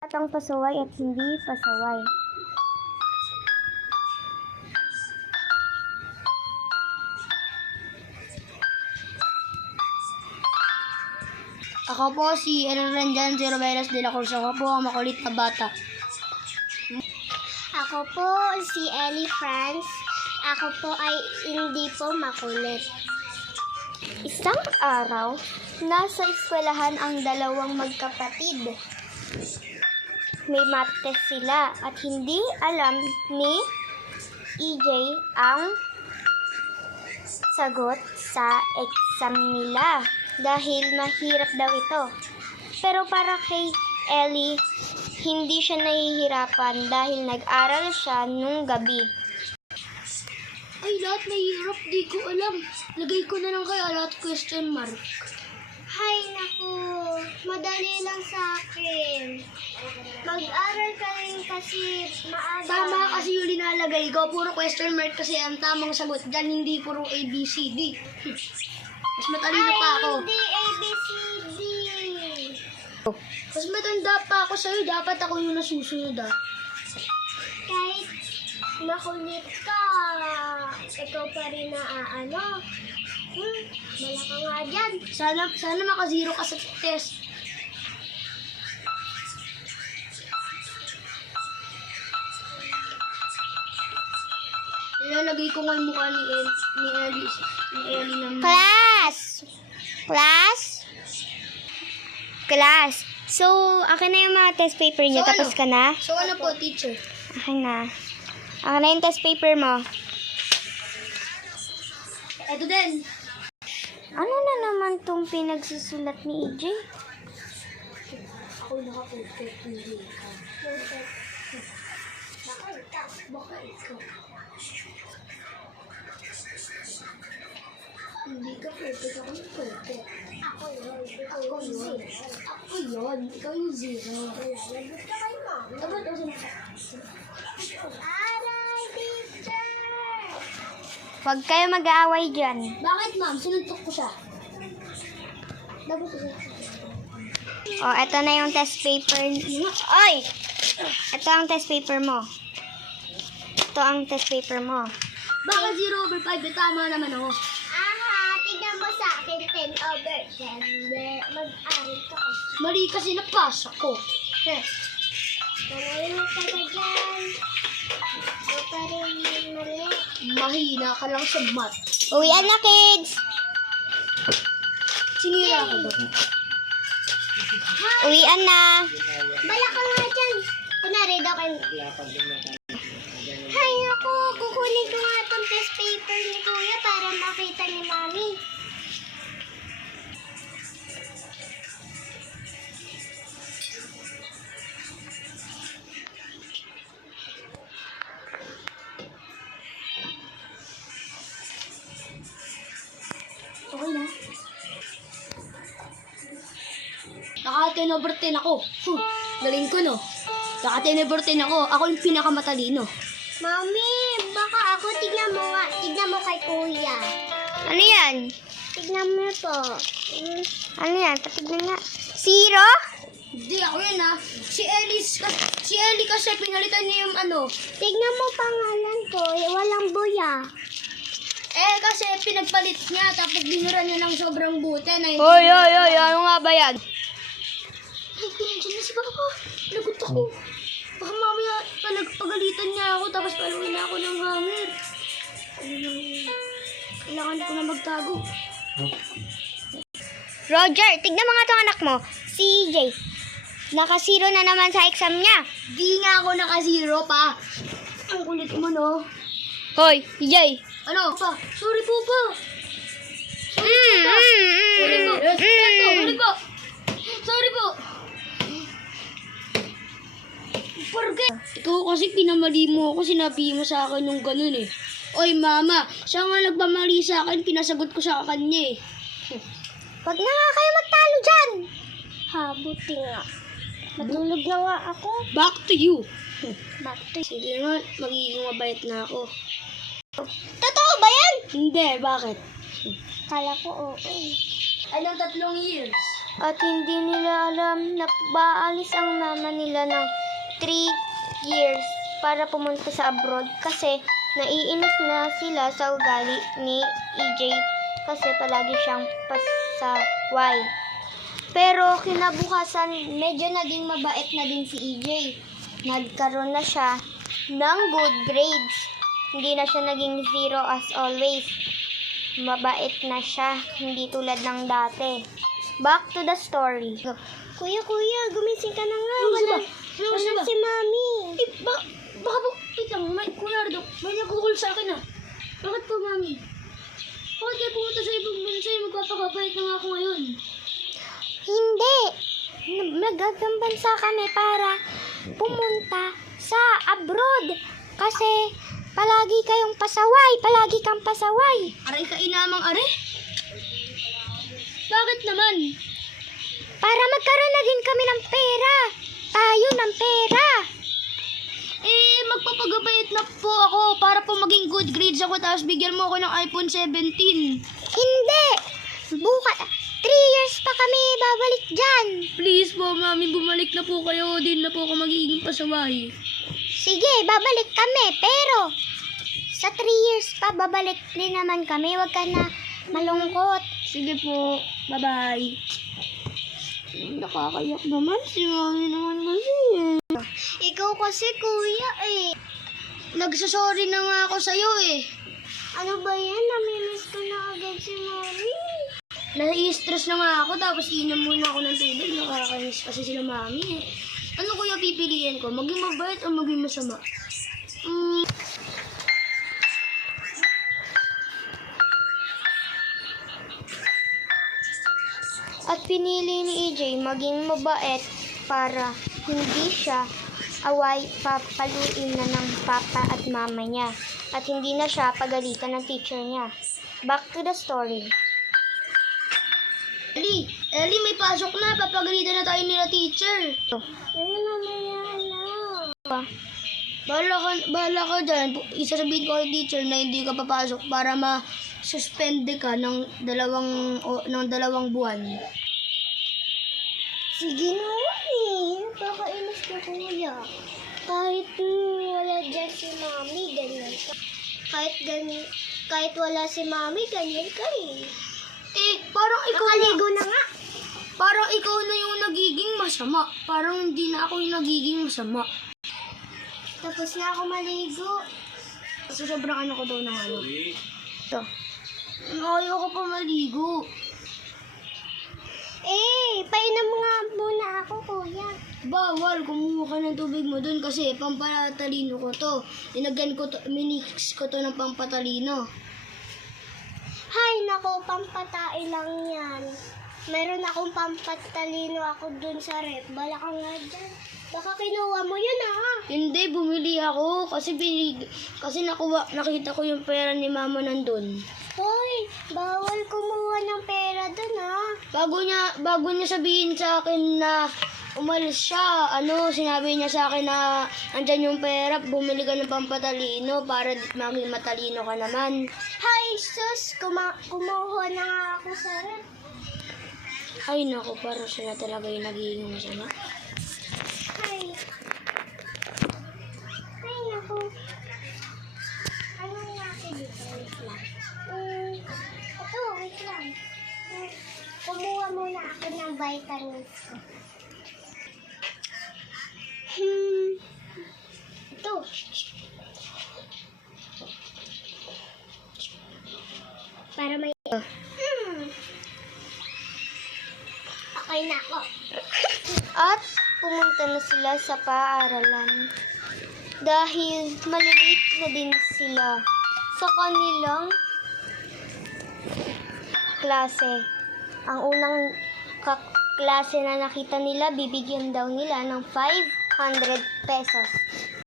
At ang pasaway at hindi pasaway. Ako po si Elrenjan Zerovelas de la Cruz. Ako po ang makulit na bata. Ako po si Ellie France. Ako po ay hindi po makulit. Isang araw, nasa eskwelahan ang dalawang magkapatid. May math test sila at hindi alam ni EJ ang sagot sa exam nila dahil mahirap daw ito. Pero para kay Ellie, hindi siya nahihirapan dahil nag-aral siya nung gabi. Ay, lahat mahirap. Di ko alam. Lagay ko na lang kaya lahat question mark. Hay naku, madali lang sa akin. Mag-aral ka rin kasi maaga. Tama kasi yung linalagay ko. Puro question mark kasi ang tamang sagot dyan. Hindi puro A, B, C, D. Mas matalino pa ako. Hindi ABCD. Mas matanda pa ako sa'yo. Dapat ako yung nasusunod Kahit makulit ka, ikaw pa rin na wala ka nga dyan. Sana maka-zero ka sa test. Ilalagay ko nga yung mukha ni Ellie ng... Class! Class? Class. So, akin na yung mga test paper niyo. So, Tapos ano? ka na? So ano po, teacher? Akin na. Akin na yung test paper mo. Eto din. Ano na naman tong pinagsusulat ni EJ? Ako nakapulit, hindi ikaw. Baka ikaw. Hindi ka perfect, ako yung perfect. Ako yun. Ako yun. Ako yun. Ikaw yung zero. Lagot ka kay mom. Dapat ako Aray, teacher! Huwag kayo mag-aaway dyan. Bakit, ma'am? Sinuntok ko siya. Dapat ako Oh, eto na yung test paper. Oy! Ito ang test paper mo. Ito ang test paper mo. Baka 0/5, tama naman ako. Aha, tignan mo sa akin 10/10. Mag-aral ka kasi. Mali kasi napasa ko. Malayo ka na dyan. Ito pa rin yung mali. Mahina ka lang sa math. Uwian na, kids! Sinira ko ba? Uwian na. Bala ka nga dyan. Kunwari daw kayo. Hay ako, kukunin ko nga itong test paper ni Kuya para makita ni Mami. Okay na. Naka-10/10 ako. Galing ko, no? Naka-10/10 ako. Ako yung pinakamatalino. Mami, baka ako tignan mo nga. Tignan mo kay Kuya. Ano yan? Tignan mo po. Ano yan? Patignan nga. Zero? Hindi, ako yun, ha? Si Ellie kasi pinalitan niya yung ano. Tignan mo pangalan ko. Walang buya. Kasi pinagpalit niya, tapos binura niya ng sobrang buti. Na Hoy! Ano nga ba yan? Ay, nandiyan na si Papa. Lagot ako. Baka mamaya pagalitan niya ako, tapos paluin na ako ng hammer. Kailangan ko na magtago. Roger, tignan mo nga itong anak mo. Si EJ. Naka-zero na naman sa exam niya. Di nga ako naka-zero pa. Ang kulit mo, no? Hoy, EJ. Ano? Pa? Sorry po pa. Sorry po. Sorry po. Sorry po. Porke? Ikaw kasi pinamali mo ako, sinabi mo sa akin nung ganun eh. Oy, mama, siya nga nagpamali sa akin, pinasagot ko sa kanya eh. Huwag na nga kayo magtalo dyan. Buti nga. Matulog na nga ako. Back to you. Bakit? Sige nga, magiging mabait na ako. Totoo ba yan? Hindi, bakit? Kala ko oo. Anong 3 years? At hindi nila alam na baalis ang mama nila ng 3 years para pumunta sa abroad kasi naiinis na sila sa ugali ni EJ kasi palagi siyang pasaway. Pero kinabukasan, medyo naging mabait na din si EJ. Nagkaroon na siya ng good grades. Hindi na siya naging zero as always. Mabait na siya, hindi tulad ng dati. Back to the story. Kuya, gumising ka na nga. Wala si Mami. Baka po, wait lang, Kuya Ardo, may nagkukul sa akin ah. Bakit po, Mami? Bakit kayo pumunta sa ibang bansa? Magpapakabait na nga ako ngayon. Hindi. Nagagambang kami para pumunta sa abroad. Kasi palagi kayong pasaway. Palagi kang pasaway. Aray ka inamang are? Bakit naman? Para magkaroon na din kami ng pera. Tayo ng pera. Magpapagabait na po ako para po maging good grades ako tapos bigyan mo ako ng iPhone 17. Hindi. 3 years pa kami babalik dyan. Please po, Mami, bumalik na po kayo. Din na po ako magiging pasaway. Sige, babalik kami. Pero sa 3 years pa, babalik din naman kami. Huwag ka na malungkot. Sige po, bye-bye. Nakakayak naman si Mami naman kasi. Ikaw kasi, kuya, Nagsasorry na nga ako sa'yo eh. Ano ba yan? Namimiss ko na agad si Mami. Nai-stress na nga ako tapos inom muna ako ng tubig. Nakakainis kasi sila Mami eh. Ano kuya pipiliin ko? Maging mabait o maging masama? At pinili ni EJ maging mabait para hindi siya papaluin na ng papa at mama niya. At hindi na siya pagalitan ng teacher niya. Back to the story. Ellie, may pasok na. Papagalitan na tayo nila teacher. Ayun, mamaya na. Bahala ka dyan. Isasabihin ko kay teacher na hindi ka papasok para ma-suspende ka ng dalawang buwan. Sige na, nakakainis ka, kuya. Kahit wala dyan si Mami, ganyan ka. Kahit wala si Mami, ganyan ka eh. Parang ikaw Nakaligo na nga. Parang ikaw na yung nagiging masama. Parang hindi na ako yung nagiging masama. Tapos na ako maligo. So, sobrang ano ko daw ng ano. Ito. Ayaw ko pa maligo. Painom nga muna ako, kuya. Bawal, kumuha ka ng tubig mo dun kasi pampatalino ko to. Minix ko to ng pampatalino. Hay, nako, pampatain lang yan. Meron akong pampatalino ako dun sa rep. Bala ka nga dyan. Baka kinuha mo yun, Hindi, bumili ako kasi nakita ko yung pera ni mama nandun. Hoy, bawal kumuha ng pera dun, Bago niya sabihin sa akin na umalis siya, sinabi niya sa akin na andyan yung pera, bumili ka ng pampatalino para maging matalino ka naman. Hay, sus, kumuha na nga ako sa rep. Ay naku, parang siya na talaga yung nagiging masama. Hay. Ay, naku. Ano nga ako dito? Wait lang. Wait lang. Kumuha muna ako ng vitamins ko. Ito. Para may... Okay na ako. At pumunta na sila sa paaralan. Dahil maliliit na din sila sa kanilang klase. Ang unang klase na nakita nila, bibigyan daw nila ng 500 pesos.